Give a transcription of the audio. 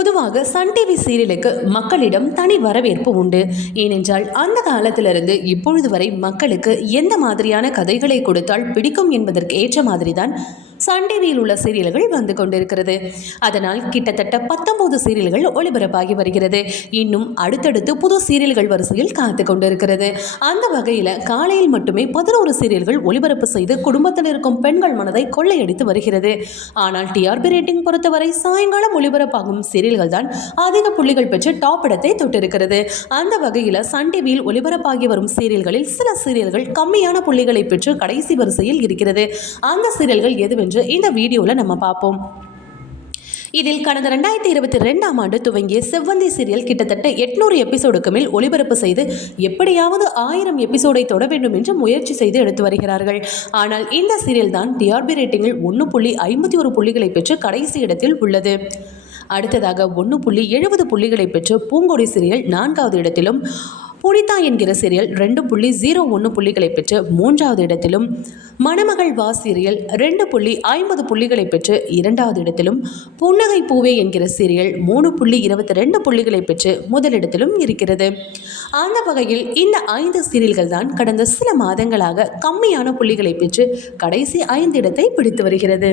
பொதுவாக Sun TV சீரியலுக்கு மக்களிடம் தனி வரவேற்பு உண்டு. ஏனென்றால் அந்த காலத்திலிருந்து இப்பொழுது வரை மக்களுக்கு எந்த மாதிரியான கதைகளை கொடுத்தால் பிடிக்கும் என்பதற்கு ஏற்ற மாதிரிதான் சன் டிவியில் உள்ள சீரியல்கள் வந்து கொண்டிருக்கிறது. அதனால் கிட்டத்தட்ட பத்தொன்பது சீரியல்கள் ஒளிபரப்பாகி வருகிறது. இன்னும் அடுத்தடுத்து புது சீரியல்கள் வரிசையில் காத்து கொண்டிருக்கிறது. அந்த வகையில் காலையில் மட்டுமே பதினோரு சீரியல்கள் ஒளிபரப்பு செய்து குடும்பத்தில் இருக்கும் பெண்கள் மனதை கொள்ளையடித்து வருகிறது. ஆனால் டிஆர்பி ரேட்டிங் பொறுத்தவரை சாயங்காலம் ஒளிபரப்பாகும் சீரியல்கள் தான் அதிக புள்ளிகள் பெற்று டாப் இடத்தை தொட்டிருக்கிறது. அந்த வகையில் சன் டிவியில் ஒளிபரப்பாகி வரும் சீரியல்களில் சில சீரியல்கள் கம்மியான புள்ளிகளை பெற்று கடைசி வரிசையில் இருக்கிறது. அந்த சீரியல்கள் எதுவென்று என்று இந்த வீடியோவில் நம்ம பார்ப்போம். இதில் கடந்த ரெண்டாயிரத்தி இருபத்தி ரெண்டாம் ஆண்டு துவங்கிய செவ்வந்தி சீரியல் கிட்டத்தட்ட எட்நூறு எபிசோடுக்கு மேல் ஒளிபரப்பு செய்து எப்படியாவது ஆயிரம் எபிசோடை தொட வேண்டும் என்று முயற்சி செய்து எடுத்து வருகிறார்கள். ஆனால் இந்த சீரியல் தான் டிஆர்பி ரேட்டிங்கில் ஒன்று புள்ளி ஐம்பத்தி ஒரு புள்ளிகளை பெற்று கடைசி இடத்தில் உள்ளது. அடுத்ததாக ஒன்று புள்ளி எழுபது புள்ளிகளை பெற்று பூங்கொடி சீரியல் நான்காவது இடத்திலும் புனிதா என்கிற சீரியல் ரெண்டு புள்ளி ஜீரோ ஒன்று புள்ளிகளை பெற்று மூன்றாவது இடத்திலும் மணமகள் வா சீரியல் ரெண்டு புள்ளி ஐம்பது புள்ளிகளை பெற்று இரண்டாவது இடத்திலும் புன்னகை பூவே என்கிற சீரியல் மூணு புள்ளி இருபத்தி ரெண்டு புள்ளிகளை பெற்று முதலிடத்திலும் இருக்கிறது. அந்த வகையில் இந்த ஐந்து சீரியல்கள் தான் கடந்த சில மாதங்களாக கம்மியான புள்ளிகளை பெற்று கடைசி ஐந்து இடத்தை பிடித்து வருகிறது.